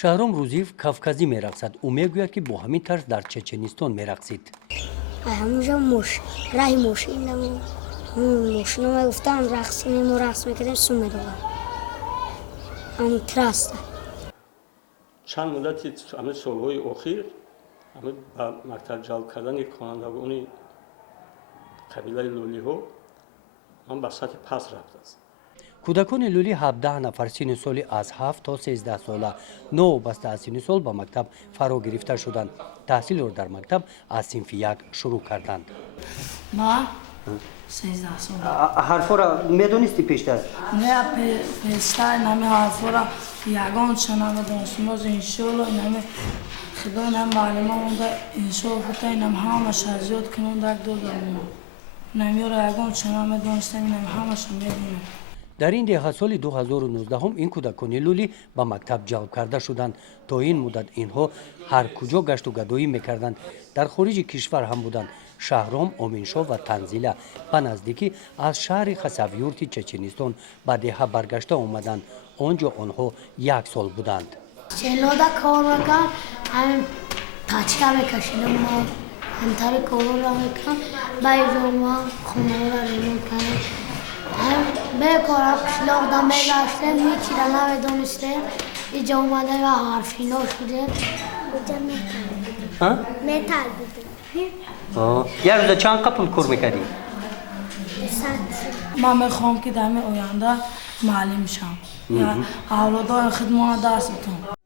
شهرام روزیف کافکازی میرقصد و میگوید که با همین طرز در چچنیستان میرقصید. همونجا رای ماشین ماشین گفتم رقص میکردیم سومه دوباره همون ترسته. چند مدتی همه سالهای اخیر همه با مکتب جلب کردن خوانندگان قبیله لولی ها من به سطح پس رفته است. کودکان لولی 17 نفر سن سالی از 7 تا 13 ساله 9 بسته از سن سال به مکتب فرا گرفته شدند. تحصیل را در مکتب از صنف 1 شروع کردند. ما 13 ساله. حرفا را میدونستی پیشتر؟ نه پیشتر نمی حرفا را یگان شنوه دانستم از انشالله نمی خدا نمی معلومه مونده انشالله خدا نمی همه شرزیات کنون درک دادم نمی را یگان شنوه دانستم نمی همه شم میدونم. در این دهه سال 2019 هم این کودکان لولی به مکتب جلب کرده شدند. تا این مدت اینها هر کجا گشت و گدایی میکردند. در خارج کشور هم بودند. شهرام، آمینشاه و تنزیله به نزدیکی از شهر خسویورتی چچنیستان به دهه برگشته آمدند. آنجا آنها 1 سال بودند. چلوده کار میکن همین پچه میکشیدم ما همتر کار را میکن باید ما خونه را ریمون کنیم به کارا شلاق دم بگشته میچیدن نمیدونسته اینجا اومده و حرفینا شده اینجا میتال بوده. یه روز چند قپل کار میکردی؟ من میخوام که در آینده معلم شم یا اولادای خدمت دستتون.